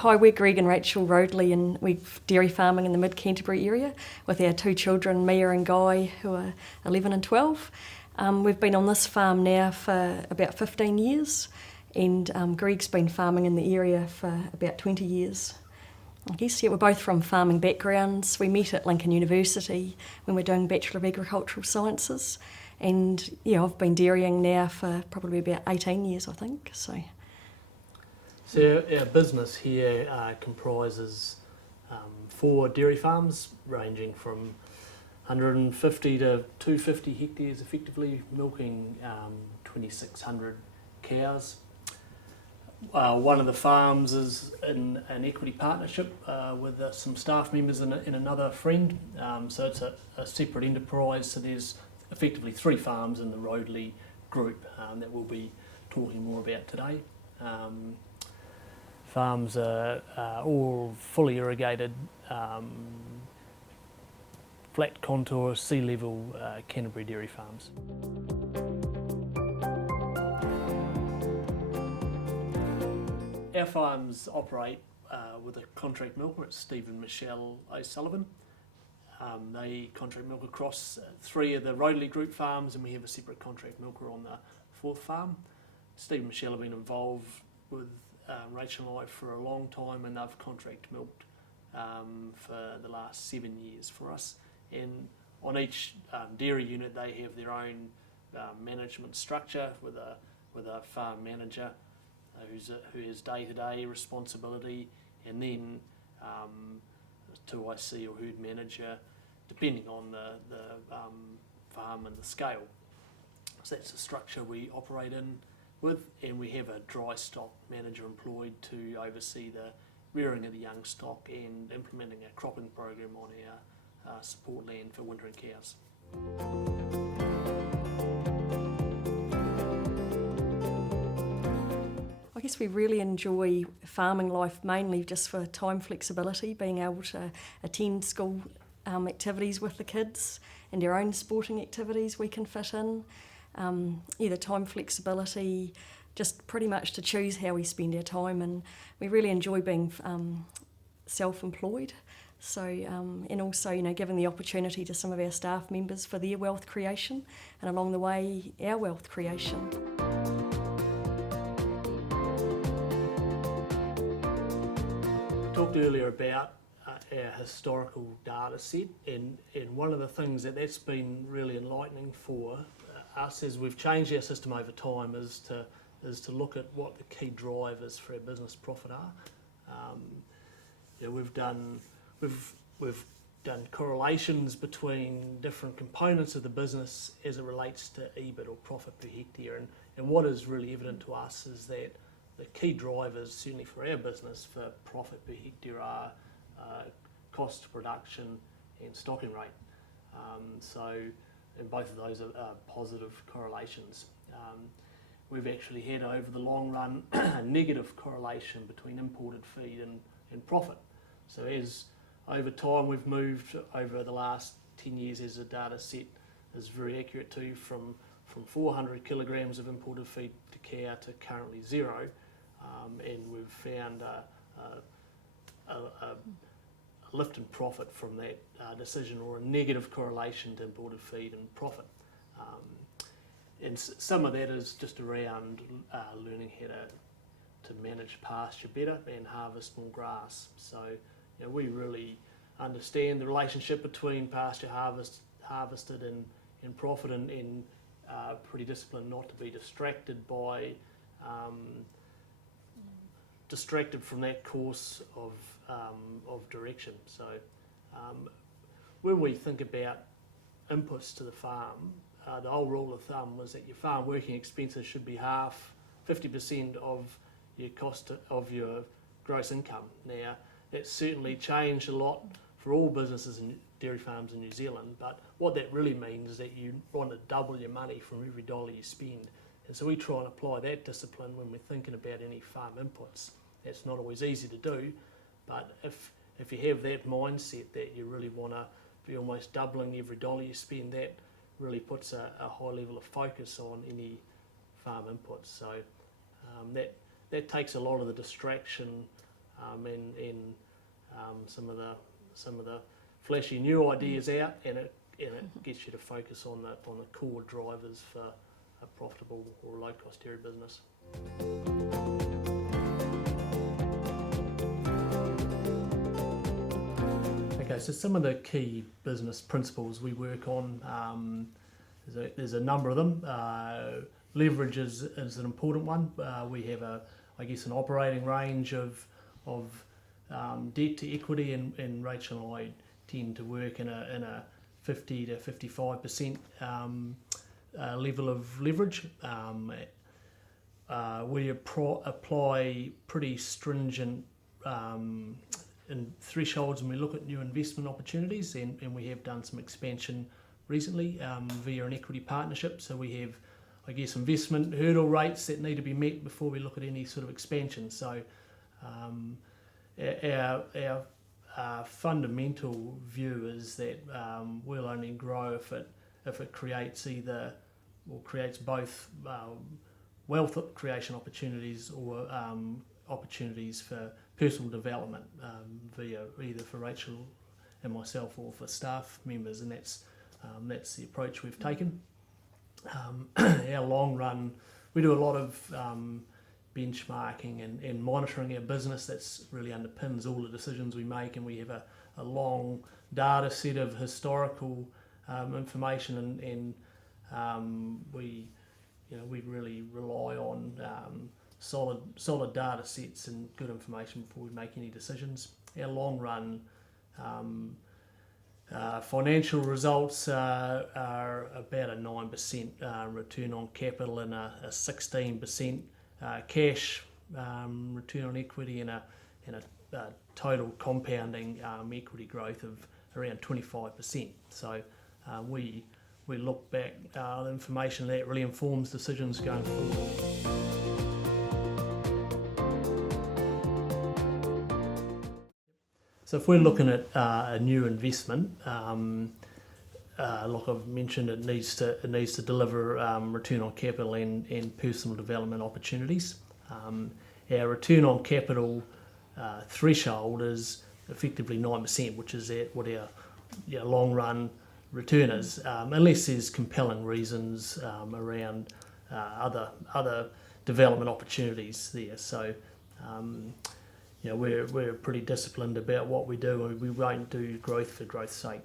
Hi, we're Greg and Rachel Roadley, and we've dairy farming in the mid-Canterbury area with our two children, Mia and Guy, who are 11 and 12. We've been on this farm now for about 15 years, and Greg's been farming in the area for about 20 years. I guess, we're both from farming backgrounds. We met at Lincoln University when we're doing Bachelor of Agricultural Sciences, and I've been dairying now for probably about 18 years, I think. So our business here comprises 4 dairy farms ranging from 150 to 250 hectares, effectively milking 2,600 cows. One of the farms is in an equity partnership with some staff members and another friend, so it's a separate enterprise. So there's effectively 3 farms in the Roadley group that we'll be talking more about today. Farms are all fully irrigated, flat contour, sea level Canterbury dairy farms. Our farms operate with a contract milker. It's Steve and Michelle O'Sullivan. They contract milk across 3 of the Roadley group farms, and we have a separate contract milker on the 4th farm. Steve and Michelle have been involved with Rachel and I for a long time, and they've contract milked for the last 7 years for us. And on each dairy unit, they have their own management structure with a farm manager who has day-to-day responsibility, and then 2IC or herd manager, depending on the farm and the scale. So that's the structure we operate in with, and we have a dry stock manager employed to oversee the rearing of the young stock and implementing a cropping program on our support land for wintering cows. I guess we really enjoy farming life mainly just for time flexibility, being able to attend school activities with the kids and our own sporting activities we can fit in. The time flexibility, just pretty much to choose how we spend our time, and we really enjoy being self-employed. So, and also, giving the opportunity to some of our staff members for their wealth creation, and along the way, our wealth creation. I talked earlier about our historical data set, and one of the things that's been really enlightening for us as we've changed our system over time is to look at what the key drivers for our business profit are. We've done correlations between different components of the business as it relates to EBIT or profit per hectare, and what is really evident to us is that the key drivers, certainly for our business, for profit per hectare are cost of production and stocking rate. And both of those are positive correlations. We've actually had, over the long run, a negative correlation between imported feed and profit. So as over time we've moved over the last 10 years, as the data set is very accurate too, from 400 kilograms of imported feed to cow to currently 0, and we've found a lift in profit from that decision, or a negative correlation to imported feed and profit. And some of that is just around learning how to manage pasture better and harvest more grass. So we really understand the relationship between pasture harvested and profit, and pretty disciplined not to be distracted from that course of direction. So when we think about inputs to the farm, the old rule of thumb was that your farm working expenses should be 50% of your cost of your gross income. Now, that's certainly changed a lot for all businesses and dairy farms in New Zealand, but what that really means is that you want to double your money from every dollar you spend. And so we try and apply that discipline when we're thinking about any farm inputs. That's not always easy to do, but if you have that mindset that you really want to be almost doubling every dollar you spend, that really puts a high level of focus on any farm inputs. So that takes a lot of the distraction and some of the flashy new ideas out, and it gets you to focus on the core drivers for a profitable or low cost dairy business. Okay, so some of the key business principles we work on, there's a number of them. Leverage is an important one. We have an operating range of debt to equity, and Rachel and I tend to work in a 50 to 55% level of leverage. We apply pretty stringent thresholds when we look at new investment opportunities, and we have done some expansion recently via an equity partnership. So we have, investment hurdle rates that need to be met before we look at any sort of expansion. So our fundamental view is that we'll only grow if it creates both wealth creation opportunities or opportunities for personal development via either for Rachel and myself or for staff members, and that's the approach we've taken. Our long run, we do a lot of benchmarking and monitoring our business. That's really underpins all the decisions we make, and we have a long data set of historical information, and we really rely on solid data sets and good information before we make any decisions. Our long run financial results are about a 9% return on capital and a 16% cash return on equity, and a total compounding equity growth of around 25%. So we look back the information that really informs decisions going forward. So if we're looking at a new investment, like I've mentioned, it needs to deliver return on capital and personal development opportunities. Our return on capital threshold is effectively 9%, which is what our long run return is, unless there's compelling reasons around other development opportunities there. So we're pretty disciplined about what we do, and we won't do growth for growth's sake.